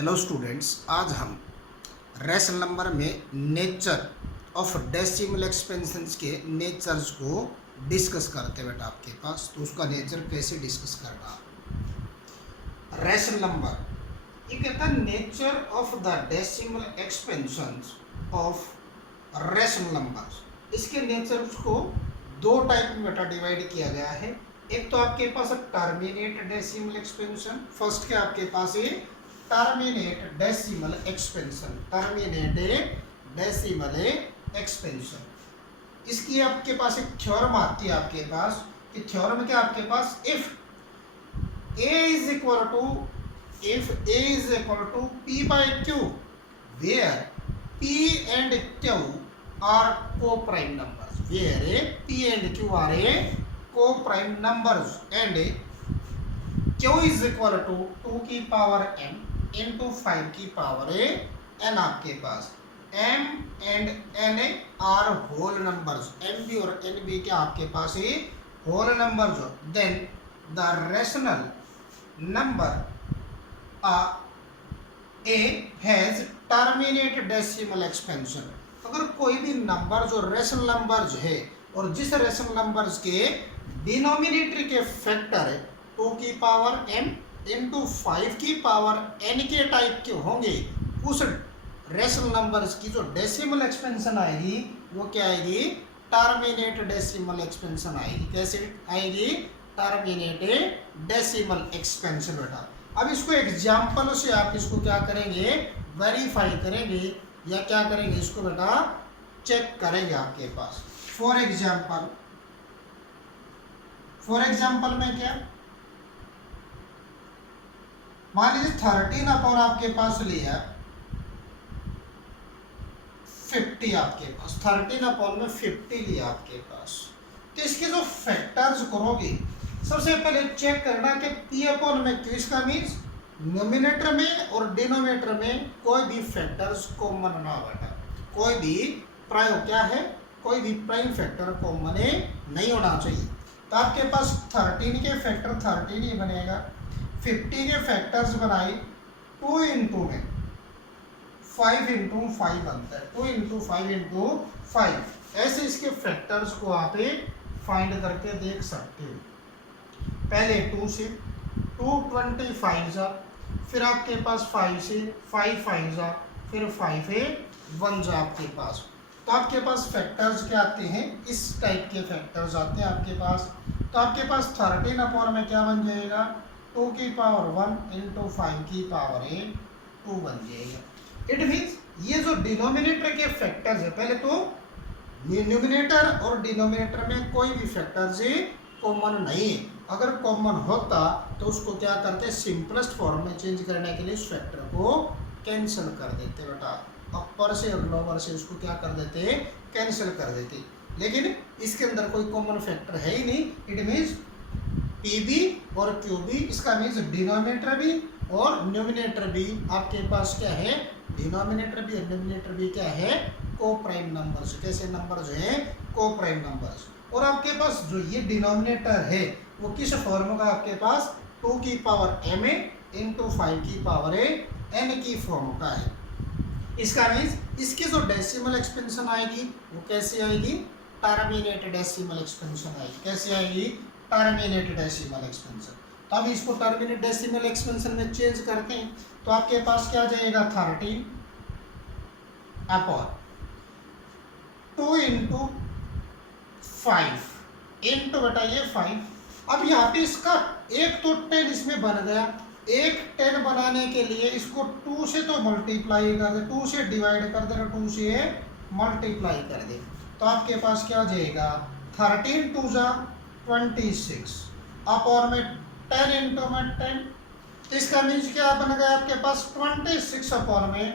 Hello students, आज हम rational number में नेचर ऑफ डेसिमल एक्सपेंशंस के नेचर्स को डिस्कस करते हैं बेटा आपके पास। तो उसका नेचर कैसे डिस्कस करना। रेशनल नंबर ये कहता है nature of the decimal expansions of rational numbers. इसके नेचर्स को दो टाइप में बेटा डिवाइड किया गया है। एक तो आपके पास टर्मिनेट डेसिमल एक्सपेंशन, फर्स्ट के आपके पास ये terminate decimal expansion, terminate decimal expansion. इसकी आपके पास एक थ्योरम आती है आपके पास कि थ्योरम क्या आपके पास if a is equal to p by q where p and q are co-prime numbers, where p and q are a co-prime numbers and q is equal to 2 की पावर m into 5 की power n। आपके पास m and n are whole numbers, m भी और n भी क्या आपके पास ये whole numbers। then the rational number a has terminate decimal expansion। अगर कोई भी नंबर जो रेशनल नंबर्स है और जिस रेशनल नंबर्स के डिनोमिनेटर के फैक्टर 2 की पावर m इंटू 5 की पावर n के टाइप के होंगे, उस रेशनल नंबर्स की जो डेसिमल एक्सपेंशन आएगी वो क्या आएगी, टर्मिनेट डेसिमल एक्सपेंशन आएगी। कैसे आएगी, टर्मिनेट डेसिमल एक्सपेंशन बेटा। अब इसको एग्जाम्पल से आप इसको क्या करेंगे, वेरीफाई करेंगे या क्या करेंगे, इसको बेटा चेक करेंगे आपके पास। फॉर एग्जाम्पल में क्या, मान लीजिए 13 अपॉन आपके पास लिया 50, आपके पास 13 अपॉन में 50 लिया आपके पास। तो इसके जो फैक्टर्स करोगे, सबसे पहले चेक करना कि p अपॉन में q, इसका मीन्स नोमिनेटर में और डिनोमिनेटर में कोई भी फैक्टर्स कॉमन ना बेटा, कोई भी प्राइम क्या है, कोई भी प्राइम फैक्टर कॉमन नहीं होना चाहिए। तो आपके पास 13 के फैक्टर 13 ही बनेगा, 50 के फैक्टर्स बनाए 2 इंटू में 5 इंटू 5 बनता है, 2 इंटू 5 इंटू 5। ऐसे इसके फैक्टर्स को आप फाइंड करके देख सकते हो। पहले 2 से 2 25 जा, फिर आपके पास 5 से 5 5 जा, फिर 5 1 जा आपके पास। तो आपके पास फैक्टर्स क्या आते हैं, इस टाइप के फैक्टर्स आते हैं आपके पास। तो आपके पास 13 अपॉन में क्या बन जाएगा, 2 की पावर 1 इंटू 5 की पावर 2 बन जाएगा। इट मीन्स ये जो डिनोमिनेटर के फैक्टर्स है, पहले तो न्यूमिनेटर और डिनोमिनेटर में कोई भी फैक्टर्स कॉमन नहीं है। अगर कॉमन होता तो उसको क्या करते, सिंपलेस्ट फॉर्म में चेंज करने के लिए उस फैक्टर को कैंसिल कर देते बेटा, अपर से और लोअर से उसको क्या कर देते, कैंसिल कर देते। लेकिन इसके अंदर कोई कॉमन फैक्टर है ही नहीं। इट मीन्स पी भी और क्यू भी, इसका मीन्स डिनोमिनेटर भी और न्यूमिनेटर भी आपके पास क्या है, डिनोमिनेटर भी और न्यूमिनेटर भी क्या है, को प्राइम नंबर्स। कैसे नंबर जो है, को प्राइम नंबर्स। और आपके पास जो ये डिनोमिनेटर है वो किस फॉर्म का, आपके पास 2 की पावर m इंटू 5 की पावर n की फॉर्म का है। इसका मीन्स इसकी जो डेसिमल एक्सपेंशन आएगी वो कैसे आएगी, टर्मिनेट डेसिमल एक्सपेंशन आएगी। कैसे आएगी, टर्मिनेट डेसिमल एक्सपेंशन। तो अब इसको टर्मिनेट डेसिमल एक्सपेंशन में चेंज करते हैं तो आपके पास क्या जाएगा, 13 अपॉन 2 इंटू 5 इंटू बेटा ये 5। अब यहाँ पे इसका एक तो 10 इसमें बन गया, एक 10 बनाने के लिए इसको 2 से तो मल्टीप्लाई कर दे, 2 से डिवाइड कर दे, 2 से मल्टीप्लाई कर दे। तो आपके पास क्या हो जाएगा, 13 2 जा 26 अपॉन में 10 इंटू में 10। इसका मीन्स क्या बन गया, आपके पास 26 अपॉन में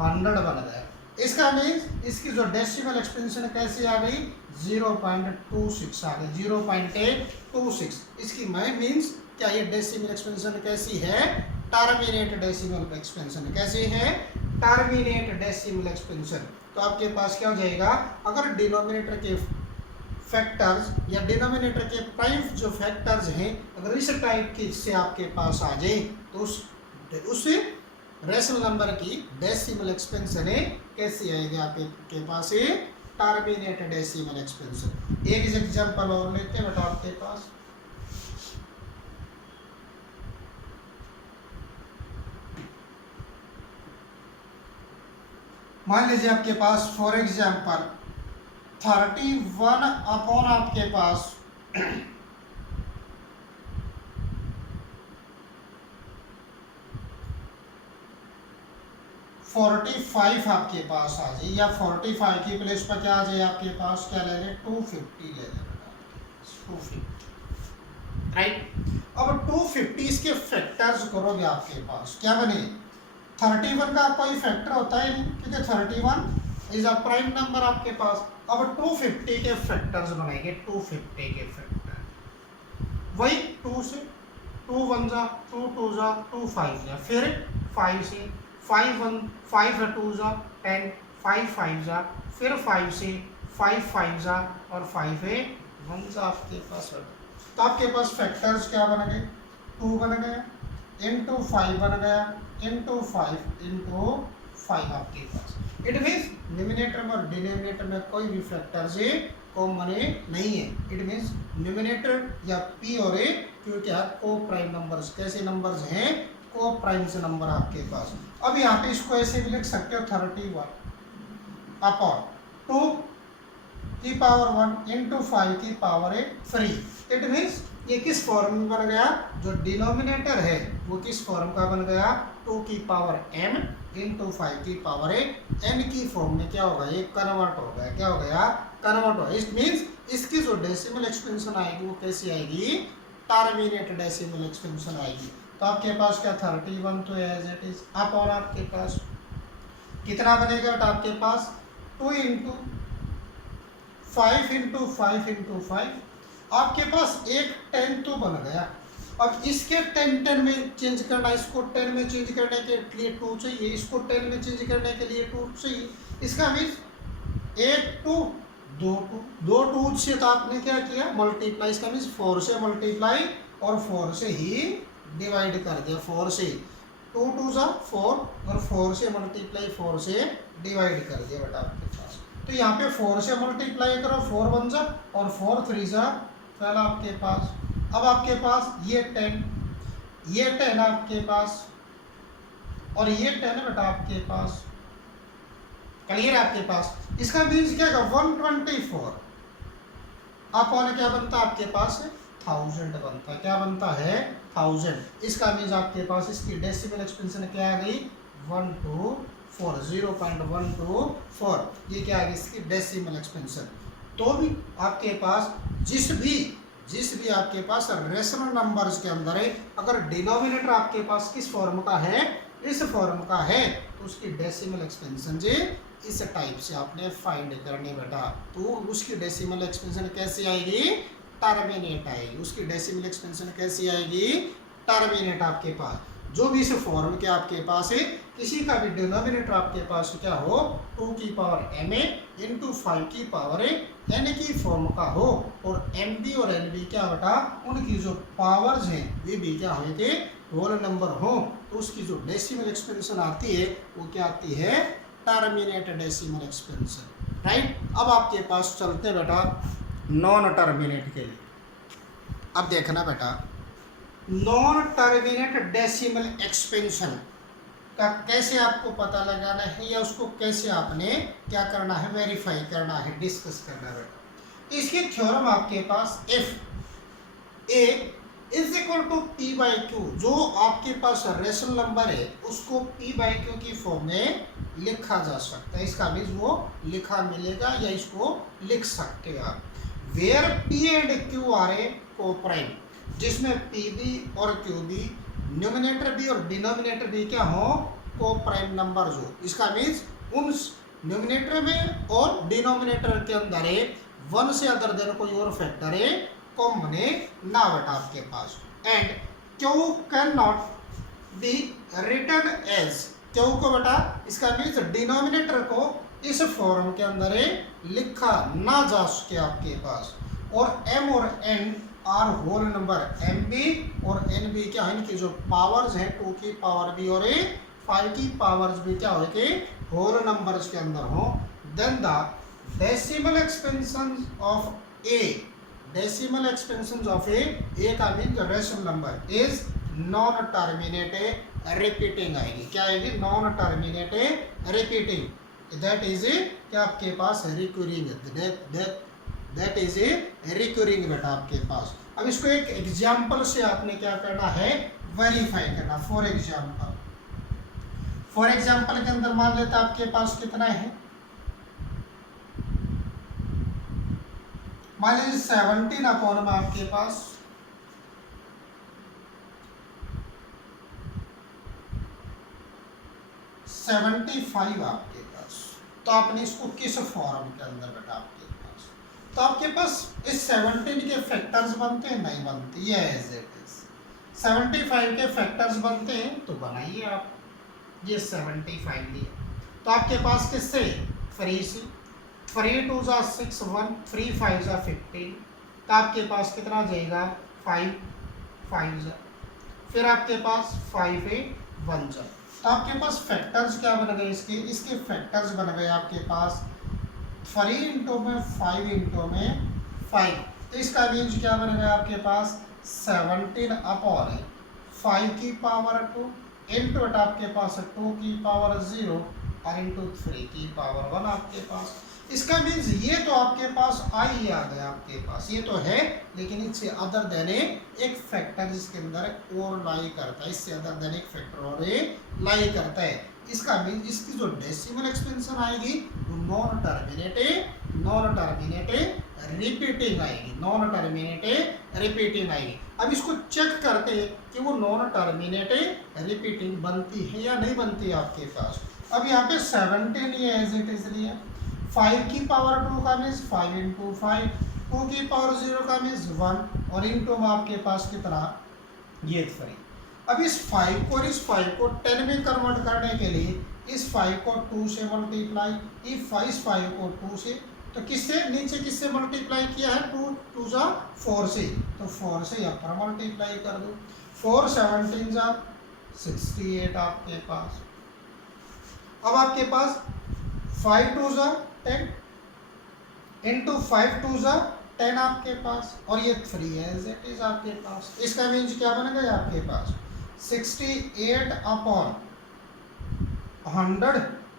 100 बन गया। इसका मीन्स इसकी जो डेसिमल एक्सपेंशन कैसी आ गई, 0.26 आ गई, 0.26। इसकी मीन्स क्या, ये डेसिमल एक्सपेंशन कैसी है, टर्मिनेट डेसिमल एक्सपेंशन। कैसी है, टर्मिनेट डेसिमल एक्सपेंशन। तो आपके पास क्या हो जाएगा, अगर डिनोमिनेटर के फैक्टर्स या डिनोमिनेटर के प्राइम जो फैक्टर्स हैं, अगर इस टाइप के से आपके पास आ जाए तो उस रेशनल नंबर की डेसिमल एक्सपेंशन है कैसी आएगी आपके पास ये टर्मिनेटेड डेसिमल एक्सपेंशन। एक एग्जांपल और लेते हैं बेटा आपके पास। मान लीजिए आपके पास फॉर एग्जांपल 31 अपॉन आपके पास 45 आपके पास आ जाए, या 45 की प्लेस पर क्या आ जाए आपके पास, क्या ले लें 250 ले लें 250, राइट। अब 250 इसके फैक्टर्स करोगे आपके पास क्या बने, 31 का कोई फैक्टर होता है नहीं क्योंकि 31 इज अ प्राइम नंबर आपके पास। अब 250 के फैक्टर्स बनाएंगे, 250 के फैक्टर वही 2 से 2 1 जा 2 2 जा 2 5 जा, फिर 5 से 5 1 5 2 जा 10 5 5 जा, फिर 5 से 5 5 जा और 5 1 जा आपके पास। तो आपके पास फैक्टर्स क्या बन गए, 2 बन गया इंटू 5 बन गया इंटू 5 आपके पास। इट मीन्स न्यूमिनेटर में और डिनोमिनेटर में कोई भी फैक्टर से कॉमन नहीं है। इट मीन्स न्यूमिनेटर या पी और ए क्योंकि को प्राइम नंबर्स कैसे नंबर्स हैं, को प्राइम से नंबर आपके पास। अब यहाँ पे इसको ऐसे भी लिख सकते हो 31 अपॉन 2 की पावर 1 इंटू 5 की पावर 3। इट मीन्स ये किस फॉर्म में बन गया, जो डिनोमिनेटर है वो किस फॉर्म का बन गया, 2 की पावर m इंटू 5 की पावर n की फॉर्म में क्या होगा, ये कन्वर्ट हो गया, क्या हो गया कन्वर्ट हो। इट मीन्स इसकी जो डेसिमल एक्सपेंशन आएगी वो कैसी आएगी, टर्मिनेटेड डेसिमल एक्सपेंशन आएगी। तो आपके पास क्या 31 तो एज इट इज अप, और आपके पास कितना बनेगा, तो आपके पास 2 इंटू 5 इंटू 5 इंटू 5, आपके पास एक 10 तो बन गया। अब इसके 10 में चेंज करना, इसको 10 में चेंज करने के लिए 2 चाहिए, इसको 10 में चेंज करने के लिए 2 चाहिए। इसका मीन्स 1 2 2 2 से तो आपने क्या किया मल्टीप्लाई, इसका मीन्स 4 से मल्टीप्लाई और 4 से ही डिवाइड कर दिया, 4 से 2 2 जा 4 और 4 से मल्टीप्लाई 4 से डिवाइड कर दिया बेटा आपके पास। तो यहाँ पे 4 से मल्टीप्लाई करो 4 1 जा और 4 3 जा 12 आपके पास। अब आपके पास ये 10 आपके पास और ये 10 बेटा आपके पास, क्लियर आपके पास। इसका मीन्स क्या होगा 124 अपॉन क्या बनता है आपके पास 1000 बनता है, क्या बनता है 1000। इसका मीन्स आपके पास इसकी डेसिमल एक्सपेंशन क्या आ गई 124 0.124, ये क्या आ गई इसकी डेसिमल एक्सपेंशन। तो भी आपके पास जिस भी आपके पास रेशनल नंबर्स के अंदर है, अगर डिनोमिनेटर आपके पास किस फॉर्म का है, इस फॉर्म का है, तो उसकी डेसिमल एक्सपेंशन जी इस टाइप से आपने फाइंड करने बेटा। तो उसकी डेसिमल एक्सपेंशन कैसी आएगी, टर्मिनेट आएगी। उसकी डेसिमल एक्सपेंशन कैसी आएगी, टर्मिनेट आपके पास। जो भी इस फॉर्म के आपके पास है, किसी का भी डिनोमिनेटर आपके पास क्या हो 2 की पावर m इंटू 5 की पावर n की फॉर्म का हो, और mb और nb क्या बेटा उनकी जो पावर्स हैं वे भी क्या हो के होल नंबर हो, तो उसकी जो डेसिमल एक्सपेंशन आती है वो क्या आती है टर्मिनेटेड डेसिमल एक्सपेंशन, राइट। अब आपके पास चलते हैं बेटा नॉन टर्मिनेट के लिए। अब देखना बेटा नॉन टर्मिनेट डेसिमल एक्सपेंशन का कैसे आपको पता लगाना है, या उसको कैसे आपने क्या करना है वेरीफाई करना है, डिस्कस करना है बेटा। इसकी थ्योरम आपके पास F A is equal to P by Q, जो आपके पास रेशनल नंबर है उसको पी बाई क्यू की फॉर्म में लिखा जा सकता है। इसका मीन्स वो लिखा मिलेगा या इसको लिख सकते हो आप। Where P and Q are a coprime, जिसमें पी बी और क्यू बी न्यूमिनेटर भी और डिनोमिनेटर भी क्या हो को प्राइम नंबर हो। इसका मीन्स उन न्यूमिनेटर में और डिनोमिनेटर के अंदर है 1 से अदर देन कोई और फैक्टर है कॉमन है ना बेटा आपके पास। And Q can not be written as, Q को बेटा इसका मीन्स डिनोमिनेटर को इस फॉर्म के अंदर लिखा ना जा सके आपके पास। और m और n are whole number M B और एन बी क्या है, इनकी जो पावर्स हैं 2 की पावर बी और 5 की पावर्स भी क्या हो कि होल नंबर्स के अंदर हो, then the decimal expansion of A, decimal expansion of A का mean rational number is non terminated repeating आएगी, क्या आएगी, non terminated repeating, that is क्या आपके पास recurring, that is a recurring बेटा आपके पास। अब इसको एक एग्जाम्पल से आपने क्या करना है, वेरीफाई करना। फॉर एग्जाम्पल के अंदर मान लेते आपके पास कितना है, मान लीजिए 17 अपॉन में आपके पास 75 आपके पास, तो आपने इसको किस फॉर्म के अंदर बेटा आपके पास, तो आपके पास इस 17 के फैक्टर्स बनते हैं, नहीं बनते, ये एज इट इज 75 के फैक्टर्स बनते हैं, तो बनाइए आप, ये 75 लिए, तो आपके पास किससे, 3 से, 3 2 जा 6 1 3 5 जा 15, तो आपके पास कितना जाएगा 5 5 जा, फिर आपके पास 5 8 1 जा, तो आपके पास फैक्टर्स क्या बन गए, इसके फैक्टर्स बन गए आपके पास 3 इंटू में 5 इंटू में 5, तो इसका मीन्स क्या बन गया आपके पास 17 अपॉन 5 की पावर 2 इंटू आपके पास 2 की पावर 0 और इंटू 3 की पावर 1 आपके पास। इसका मीन्स ये तो आपके पास आई आ गया आपके पास, ये तो है, लेकिन इससे अदर देन एक फैक्टर जिसके अंदर और लाई करता है, इससे अदर देन एक फैक्टर और लाई करता है। इसका मीन्स इसकी जो डेसिमल एक्सपेंशन आएगी वो नॉन टर्मिनेटेड रिपीटिंग आएगी, नॉन टर्मिनेटेड रिपीटिंग आएगी। अब इसको चेक करते हैं कि वो नॉन टर्मिनेटेड रिपीटिंग बनती है या नहीं बनती है आपके पास। अब यहाँ पे 17 ये एज इट इज लिए, 5 की पावर 2 का मीन्स 5 इंटू 5, 2 की पावर 0 का मीन्स 1 और इंटू में आपके पास कितना, ये 3। अब इस 5 को और इस 5 को 10 में कन्वर्ट करने के लिए इस 5 को 2 से मल्टीप्लाई, इस 5 को 2 से, तो किससे नीचे किससे मल्टीप्लाई किया है, 2 2 जा 4 से, तो 4 से यहाँ पर मल्टीप्लाई कर दो, 4 17 जा 68 आपके पास। अब आपके पास 5 2 जा 10 इंटू 5 2 जा 10 आपके पास, और ये 3 एज इट इज आपके पास। इसका मीन्स क्या बन गया आपके पास 68 अपॉन 100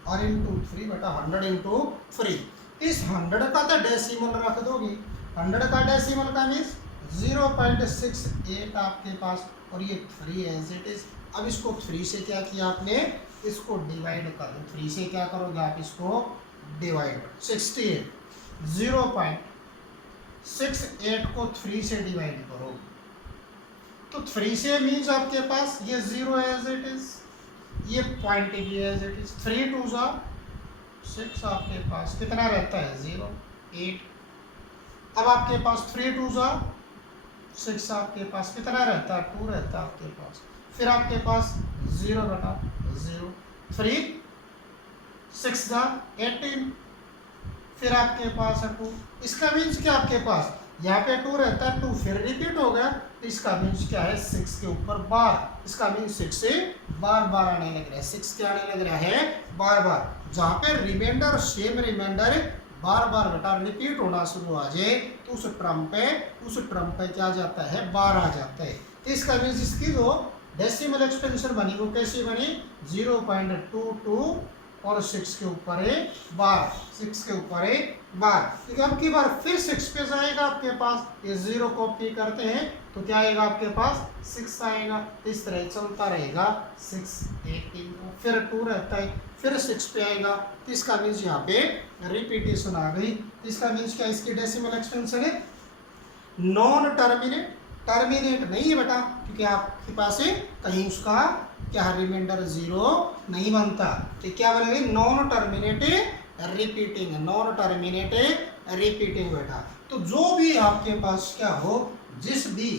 और इंटू 3 बेटा 100 इंटू 3। इस 100 का तो डेसिमल रख दोगे, 100 का डेसिमल का मीन्स 0.68 आपके पास, और ये 3 एज इट इज। अब इसको 3 से क्या किया आपने, इसको डिवाइड कर दो, 3 से क्या करोगे आप, इसको डिवाइड, 68 0.68 को 3 से डिवाइड करो, तो 3 से मीन्स आपके पास ये 0 एज इट इज, ये पॉइंट भी एज इट इज, 3 2 जा 6 आपके पास कितना रहता है 0 8। अब आपके पास 3 2 जा 6 आपके पास कितना रहता है 2 रहता है आपके पास, फिर आपके पास 0 बटा 0, 3 6 जा 18, फिर आपके पास है 2। इसका मीन्स क्या आपके पास यहाँ पे 2 रहता है, 2 फिर रिपीट हो गया, तो इसका मीन्स क्या है 6 के ऊपर बार, इसका मीन्स 6 से बार बार आने लग रहा है, 6 के आने लग रहा है बार बार, जहाँ पे रिमाइंडर सेम रिमाइंडर बार बार बेटा रिपीट होना शुरू आ जाए, तो उस टर्म पे क्या जाता है बार आ जाता है। तो इसका मीन्स इसकी जो डेसिमल एक्सपेंशन बनी वो कैसी बनी 0.22 और 6 के ऊपर है बार, 6 के ऊपर है बार, क्योंकि अब की बार फिर 6 पे जाएगा आपके पास, ये 0 कॉपी करते हैं तो क्या आएगा आपके पास 6 आएगा, इस तरह चलता रहेगा 6 18 फिर 2 रहता है, फिर 6 पे आएगा, तो इसका मीन्स यहाँ पे रिपीटेशन आ गई। इसका मीन्स क्या, इसकी डेसिमल एक्सपेंशन है नॉन टर्मिनेट नहीं है बेटा, क्योंकि आपके पास है कहीं उसका क्या रिमाइंडर 0 नहीं बनता, तो क्या बनेगी नॉन टर्मिनेटेड रिपीटिंग बेटा। तो जो भी आपके पास क्या हो, जिस भी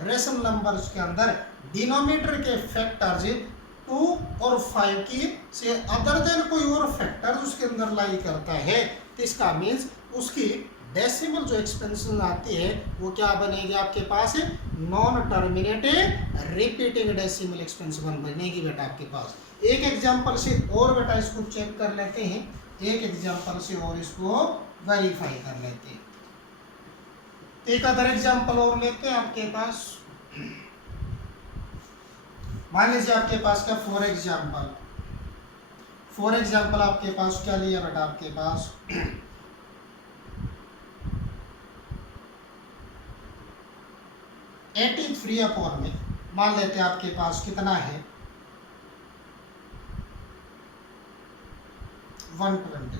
रेशनल नंबर्स के अंदर डिनोमिनेटर के फैक्टर्स 2 और 5 की से अदर देन कोई और फैक्टर उसके अंदर लाई करता है, तो इसका मीन्स उसकी डेसिमल जो एक्सपेंशन आती है वो क्या बनेगी आपके पास, non terminated repeating decimal expansion बनेगी बेटा आपके पास। एक एग्जांपल से और बेटा इसको चेक कर लेते हैं, एक एग्जांपल से और इसको वेरीफाई कर लेते हैं। एक अदर एग्जांपल और लेते हैं आपके पास। मान लीजिए आपके पास क्या फॉर एग्जांपल आपके पास क्या लिया बेटा आपके पास 83 अपॉन में मान लेते हैं आपके पास कितना है 120,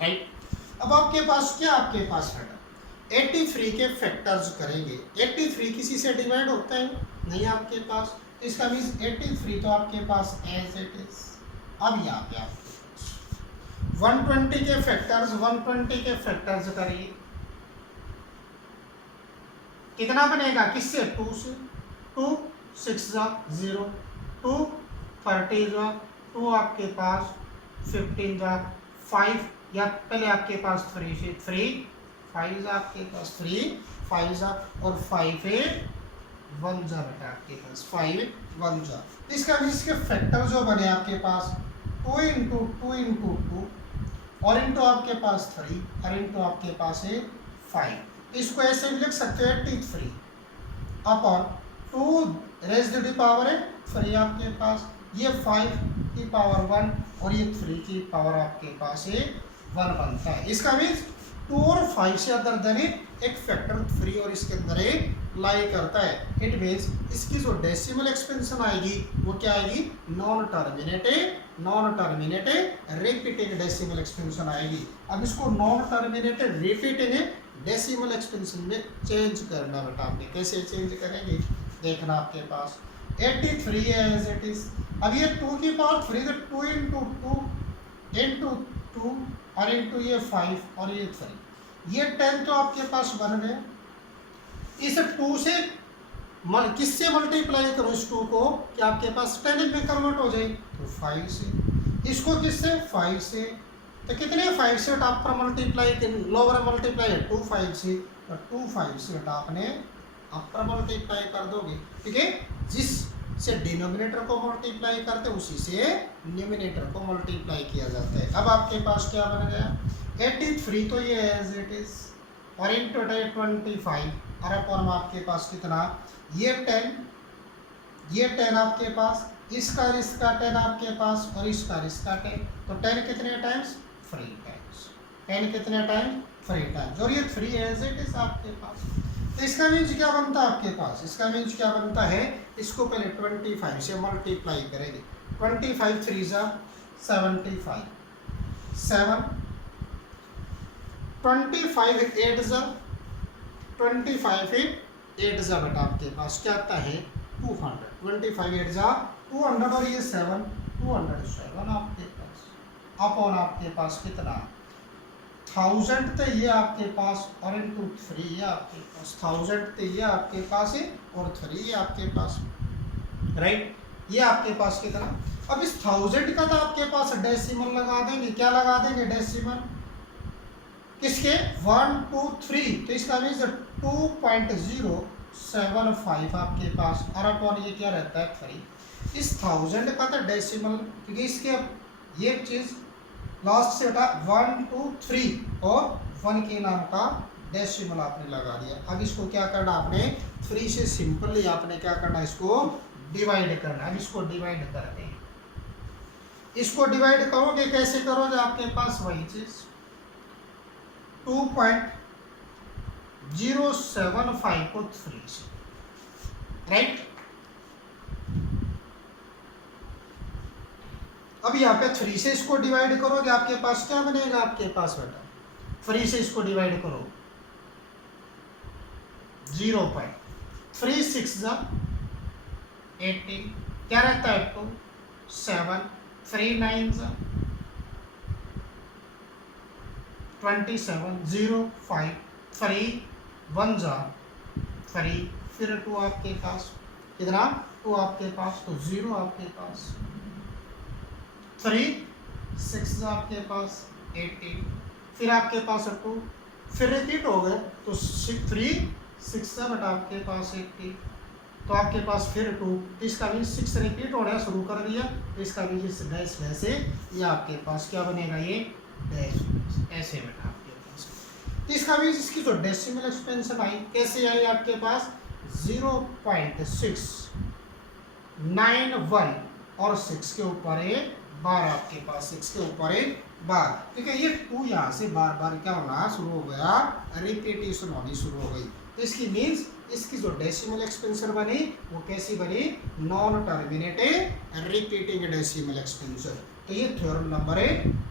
राइट। अब आपके पास क्या आपके पास है 83 के फैक्टर्स करेंगे, 83 किसी से डिवाइड होता है नहीं आपके पास, इसका मीन्स 83 तो आपके पास एज इट इज। अब यहाँ पे आपके पास 120 के फैक्टर्स करिए, कितना बनेगा, किससे 2 से, 2 6 0, 2 30 2 आपके पास 15 5, या पहले आपके पास 3 से 3 5 आपके पास 3 5 और 5 1 बेटा आपके पास 5 1 इसका भी इसके फैक्टर जो बने आपके पास 2 इंटू 2 और इंटू आपके पास 3 और इंटू आपके पास है 5। इसको ऐसे भी लिख सकते हैं 83 upon 2 raised to the power है 3 आपके पास, ये 5 की पावर 1 और ये 3 की पावर आपके पास है 1 बनता है। इसका मीन्स 2 और 5 से अदर देन एक फैक्टर 3 और इसके अंदर लाई करता है। इट मीन्स इसकी जो डेसिमल एक्सपेंशन आएगी वो क्या आएगी, non terminated repeating decimal expansion आएगी। अब इसको non terminated repeating decimal expansion में चेंज करना बेटा आपने, कैसे चेंज करेंगे देखना आपके पास 83 है एज इट इज। अब ये 2 की पावर 3 तो 2 इंटू 2 और इंटू ये 5 और ये 3, ये 10 तो आपके पास बन गए। इस 2 से किससे मल्टीप्लाई करो इस 2 को कि आपके पास 10 में कन्वर्ट हो जाए, तो 5 से, इसको किससे 5 से, तो कितने 5 से टॉप पर मल्टीप्लाई लोअर मल्टीप्लाई है 2 5 से, तो 2 5 से आपने अपर मल्टीप्लाई कर दोगे, ठीक है। जिस से डिनोमिनेटर को मल्टीप्लाई करते उसी से न्यूमिनेटर को मल्टीप्लाई किया जाता है। अब आपके पास क्या बन गया 83 तो ये एज इट इज और इंटू 25 और अपॉन आपके पास कितना, ये 10 आपके पास, इसका 10 आपके पास और इसका 10, तो 10 कितने टाइम्स 3 टाइम्स, 10 कितने टाइम 3 टाइम्स और ये 3 एज इट इज आपके पास। तो इसका मीन्स क्या बनता है आपके पास, इसका मीन्स क्या बनता है, इसको पहले 25 से मल्टीप्लाई करेंगे, 25 3 75 7 25 8 25 8 बेटा आपके पास क्या आता है 200, 25 8 200 और ये 7 207 आपके पास अपॉन आपके पास कितना 1000 तो ये आपके पास और इंटू 3 ये आपके पास 1000 तो ये आपके पास है और 3 ये आपके पास, राइट। ये आपके पास कितना, अब इस 1000 का तो आपके पास डेसिमल लगा देंगे, क्या लगा देंगे डेसिमल किसके 1 2 3, तो इसका मीन्स 2.075 आपके पास और अपॉन ये क्या रहता है 3। इस 1000 का तो डेसिमल, क्योंकि इसके ये चीज़ लास्ट से बेटा 1 2 3 और 1 के नाम का डेसिमल आपने लगा दिया। अब इसको क्या करना आपने 3 से सिंपली आपने क्या करना, इसको डिवाइड करना। अब इसको डिवाइड करते हैं, इसको डिवाइड करोगे कैसे करोगे, आपके पास वही चीज़ 2.075 को 3 से, राइट। अब यहाँ पे 3 से इसको डिवाइड करोगे आपके पास क्या बनेगा, आपके पास बेटा 3 से इसको डिवाइड करो 0.3 6 18 क्या रहता है 2 7 3 9 27 0 5 3 1 3 फिर 2 आपके पास कितना 2 आपके पास, तो 0 आपके पास 3 6 आपके पास 18 फिर आपके पास 2, फिर रिपीट हो गए तो 3 6 बटा आपके पास 80, तो आपके पास फिर 2, इसका भी 6 रिपीट होना शुरू कर दिया, तो इसका भी डैश वैसे ये आपके पास क्या बनेगा, ये डैश ऐसे बेटा आपके पास। तो इसका भी इसकी जो डेसिमल एक्सपेंशन आई कैसे आई आपके पास 0.691 और 6 के ऊपर एक बार आपके पास 6 के ऊपर एक बार, ठीक है। ये 2 यहाँ से बार बार क्या होना शुरू हो गया, रिपीटेशन होनी शुरू हो गई, तो इसकी मीन्स इसकी जो डेसिमल एक्सपेंशन बनी वो कैसी बनी, non terminated repeating decimal expansion. तो ये थ्योरम नंबर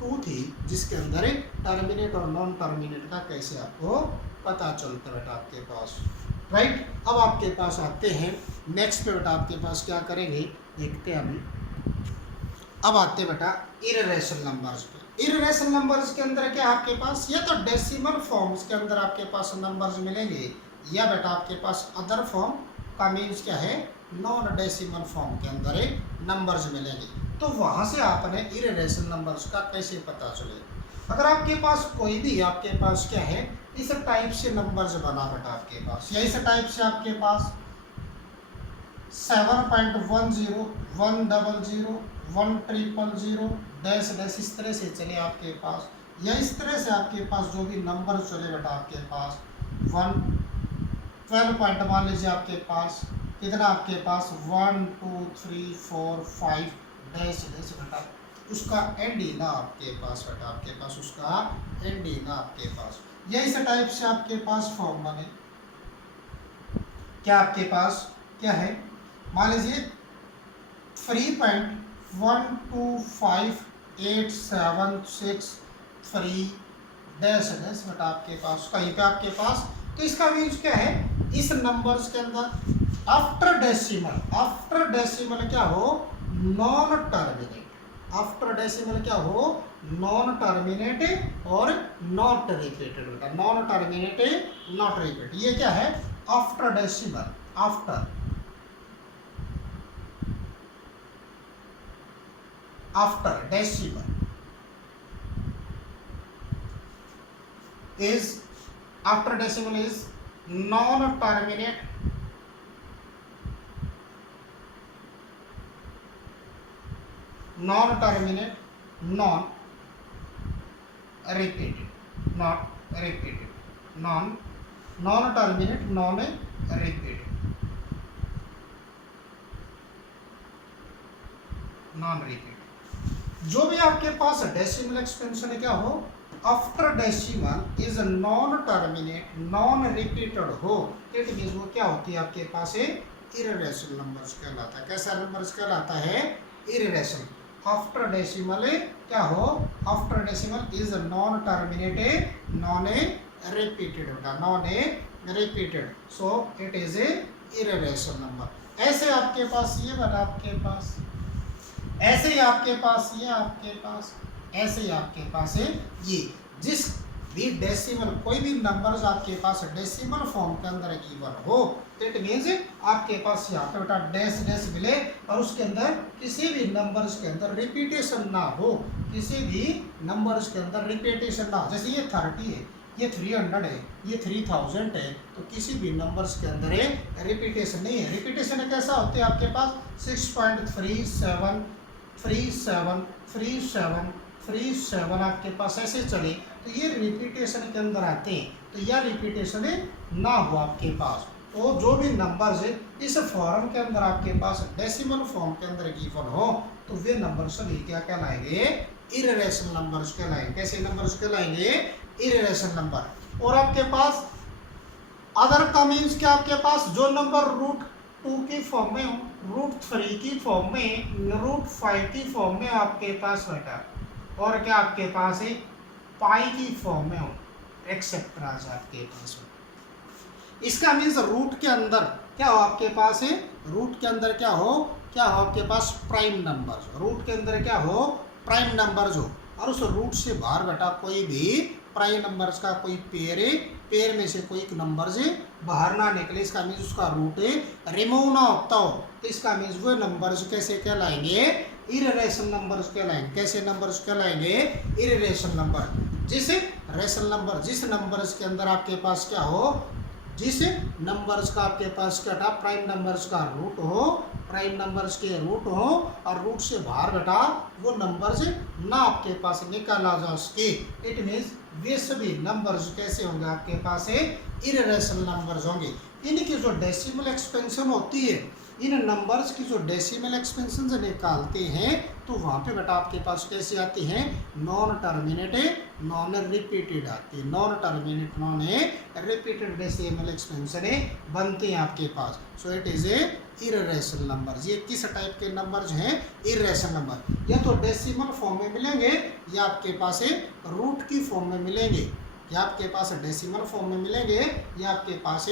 2 थी जिसके अंदर टर्मिनेट और नॉन टर्मिनेट का कैसे आपको पता चलता बेटा आपके पास, राइट। अब आपके पास आते हैं नेक्स्ट पे बेटा, आपके पास क्या करेंगे देखते हैं अभी। अब आते बेटा इररेशनल नंबर्स पे। इररेशनल नंबर्स के अंदर क्या आपके पास, या तो डेसिमल फॉर्म्स के अंदर आपके पास नंबर्स मिलेंगे, या बेटा आपके पास अदर फॉर्म का मीन्स क्या है, नॉन डेसिमल फॉर्म के अंदर नंबर्स मिलेंगे। तो वहाँ से आपने इररेशनल नंबर्स का कैसे पता चलेगा, अगर आपके पास कोई भी आपके पास क्या है इस टाइप से नंबर्स बना बेटा आपके पास, या इस टाइप से आपके पास 7.10 100 1000 डैश डैश इस तरह से चले आपके पास, या इस तरह से आपके पास जो भी नंबर चले बेटा आपके पास 12 पॉइंट मान लीजिए आपके पास कितना, आपके पास 1 2 3 4 5 डैश डैश बेटा उसका एंड ही ना आपके पास बेटा आपके पास उसका एंड ही ना आपके पास, या इस टाइप से आपके पास फॉर्म बने, क्या आपके पास क्या है, मान लीजिए 3.1258763 डैश डैश बेटा आपके पास कहीं पे आपके पास। तो इसका मीन्स क्या है, इस नंबर्स के अंदर आफ्टर डेसिमल क्या हो, नॉन टर्मिनेट, आफ्टर डेसिमल क्या हो, नॉन टर्मिनेट और नॉट रिपीटेड बेटा, नॉन टर्मिनेट नॉट रिपीटेड, ये क्या है after decimal, after decimal is after decimal is non-terminate non-repeated non-terminate non-repeated जो भी आपके पास डेसिमल एक्सपेंशन क्या हो, after decimal is non terminate non repeated हो, इट मींस वो क्या होती है आपके पास इररेशनल नंबर्स कहलाता है। कैसा नंबर्स कहलाता है, इररेशनल। आफ्टर डेसिमल क्या हो, after decimal is non terminated non repeated बेटा, non repeated, so it is irrational number. ऐसे आपके पास ये बना आपके पास, ऐसे ही आपके पास ये आपके पास, ऐसे ही आपके पास है ये, जिस भी डेसिमल कोई भी नंबर्स आपके पास डेसिमल फॉर्म के अंदर गिवन हो, तो इट मीन्स आपके पास यहाँ पे बेटा डैश डैश मिले और उसके अंदर किसी भी नंबर्स के अंदर रिपीटेशन ना हो, किसी भी नंबर्स के अंदर रिपीटेशन ना हो। जैसे ये 30 है, ये 300 है, ये 3000 है, तो किसी भी नंबर्स के अंदर रिपीटेशन नहीं है। रिपीटेशन कैसा होते हैं आपके पास 6.37373737 आपके पास ऐसे चले, तो ये रिपीटेशन के अंदर आते हैं, तो यह रिपीटेशन ना हो आपके पास। तो जो भी नंबर्स है इस फॉर्म के अंदर आपके पास डेसिमल फॉर्म के अंदर गिवन हो, तो वे नंबर सभी क्या कहलाएंगे, इररेशनल नंबर्स कहलाएंगे। कैसे नंबर्स कहलाएंगे, इररेशनल नंबर। और आपके पास अदर का मीन्स क्या, आपके पास जो नंबर √2 की फॉर्म में हो, √3 की फॉर्म में, √5 की फॉर्म में आपके पास बेटा, और क्या आपके पास है पाई की फॉर्म में हो, एक्सेट्रा आपके पास हो। इसका मीन्स रूट के अंदर क्या हो आपके पास है, रूट के अंदर क्या हो आपके पास प्राइम नंबर्स, रूट के अंदर क्या हो प्राइम नंबर्स हो, और उस रूट से बाहर बेटा कोई भी प्राइम नंबर्स का कोई पेयर में से कोई एक नंबर से बाहर ना निकले, इसका मीन्स उसका रूट रिमूव ना होता हो, तो इसका मीन्स वो नंबर्स कैसे कहलाएंगे, इररेशनल नंबर्स कहलाएंगे। कैसे नंबर्स कहलाएंगे, इररेशनल नंबर। जिस रेशनल नंबर, जिस नंबर्स के अंदर आपके पास क्या हो, जिस नंबर्स का आपके पास क्या था, प्राइम नंबर्स का रूट हो, प्राइम नंबर्स के रूट हो और रूट से बाहर बेटा वो नंबर्स ना आपके पास निकाला जा सके। इट मीन्स वे सभी नंबर्स कैसे होंगे आपके पास इररेशनल नंबर्स होंगे। इनकी जो डेसिमल एक्सपेंशन होती है, इन नंबर्स की जो डेसिमल एक्सपेंशन निकालते हैं तो वहाँ पे बेटा आपके पास कैसे आती हैं, नॉन टर्मिनेटेड नॉन रिपीटेड आती है, non terminate non repeated decimal expansion बनते हैं आपके पास। So it is a irrational numbers. ये किस टाइप के नंबर्स हैं, इररेशनल नंबर। या तो डेसिमल फॉर्म में मिलेंगे या आपके पास रूट की फॉर्म में मिलेंगे, या आपके पास डेसिमल फॉर्म में मिलेंगे या आपके पास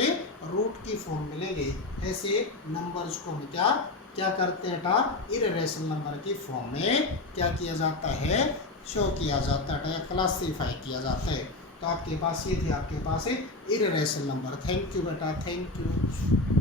रूट की फॉर्म मिलेंगे। ऐसे नंबर्स को हम क्या क्या करते हैं बेटा, इररेशनल नंबर की फॉर्म में क्या किया जाता है, शो किया जाता है या क्लासीफाई किया जाता है। तो आपके पास ये थे आपके पास इररेशनल नंबर। थैंक यू बेटा, थैंक यू।